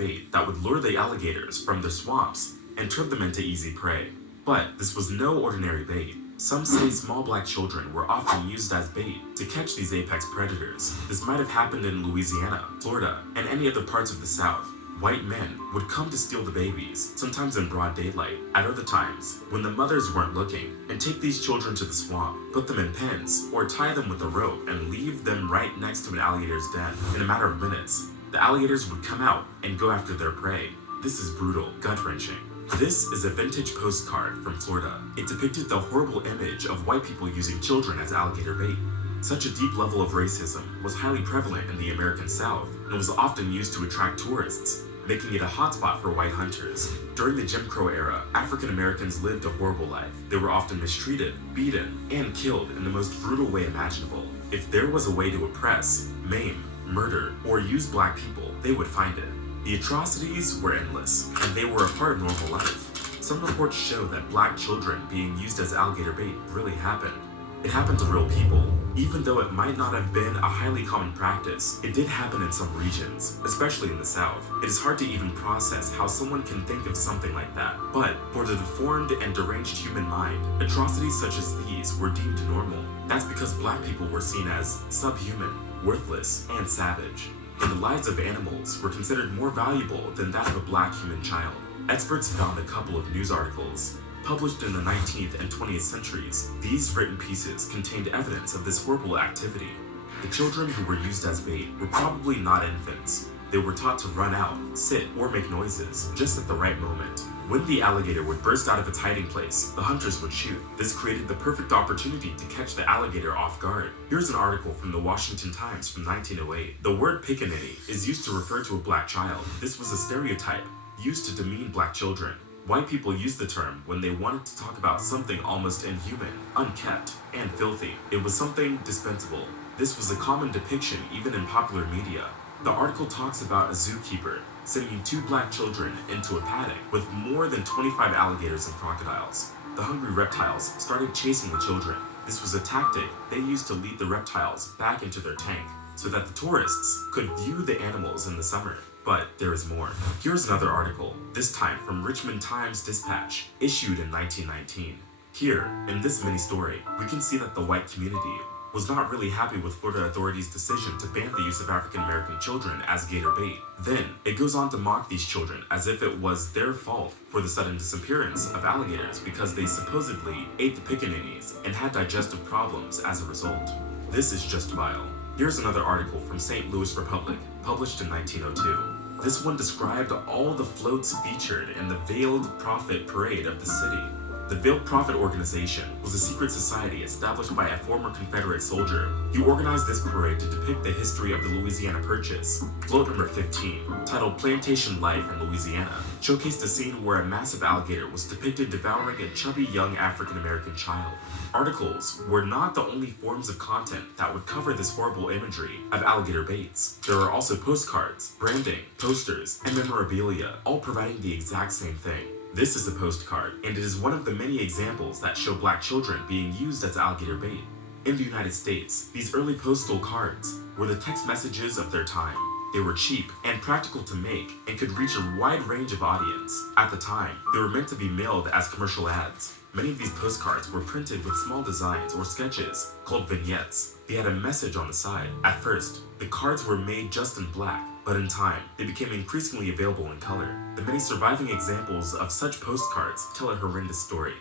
bait that would lure the alligators from their swamps and turn them into easy prey. But this was no ordinary bait. Some say small black children were often used as bait to catch these apex predators. This might have happened in Louisiana, Florida, and any other parts of the South. White men would come to steal the babies, sometimes in broad daylight, at other times, when the mothers weren't looking, and take these children to the swamp, put them in pens, or tie them with a rope and leave them right next to an alligator's den. In a matter of minutes, the alligators would come out and go after their prey. This is brutal, gut-wrenching. This is a vintage postcard from Florida. It depicted the horrible image of white people using children as alligator bait. Such a deep level of racism was highly prevalent in the American South and was often used to attract tourists, making it a hotspot for white hunters. During the Jim Crow era, African Americans lived a horrible life. They were often mistreated, beaten, and killed in the most brutal way imaginable. If there was a way to oppress, maim, murder, or use black people, they would find it. The atrocities were endless, and they were a part of normal life. Some reports show that black children being used as alligator bait really happened. It happened to real people. Even though it might not have been a highly common practice, it did happen in some regions, especially in the South. It is hard to even process how someone can think of something like that. But for the deformed and deranged human mind, atrocities such as these were deemed normal. That's because black people were seen as subhuman, worthless, and savage. And the lives of animals were considered more valuable than that of a black human child. Experts found a couple of news articles published in the 19th and 20th centuries. These written pieces contained evidence of this horrible activity. The children who were used as bait were probably not infants. They were taught to run out, sit, or make noises just at the right moment. When the alligator would burst out of its hiding place, the hunters would shoot. This created the perfect opportunity to catch the alligator off guard. Here's an article from the Washington Times from 1908. The word pickaninny is used to refer to a black child. This was a stereotype used to demean black children. White people used the term when they wanted to talk about something almost inhuman, unkept, and filthy. It was something dispensable. This was a common depiction even in popular media. The article talks about a zookeeper sending 2 black children into a paddock with more than 25 alligators and crocodiles. The hungry reptiles started chasing the children. This was a tactic they used to lead the reptiles back into their tank so that the tourists could view the animals in the summer. But there is more. Here's another article, this time from Richmond Times-Dispatch, issued in 1919. Here, in this mini-story, we can see that the white community was not really happy with Florida authorities' decision to ban the use of African American children as gator bait. Then, it goes on to mock these children as if it was their fault for the sudden disappearance of alligators because they supposedly ate the pickaninnies and had digestive problems as a result. This is just vile. Here's another article from St. Louis Republic, published in 1902. This one described all the floats featured in the Veiled Prophet Parade of the city. The Veiled Prophet organization was a secret society established by a former Confederate soldier. He organized this parade to depict the history of the Louisiana Purchase. Float number 15, titled Plantation Life in Louisiana, showcased a scene where a massive alligator was depicted devouring a chubby young African-American child. Articles were not the only forms of content that would cover this horrible imagery of alligator baits. There are also postcards, branding, posters, and memorabilia, all providing the exact same thing. This is a postcard, and it is one of the many examples that show black children being used as alligator bait. In the United States, these early postal cards were the text messages of their time. They were cheap and practical to make and could reach a wide range of audience. At the time, they were meant to be mailed as commercial ads. Many of these postcards were printed with small designs or sketches called vignettes. They had a message on the side. At first, the cards were made just in black, but in time, they became increasingly available in color. The many surviving examples of such postcards tell a horrendous story.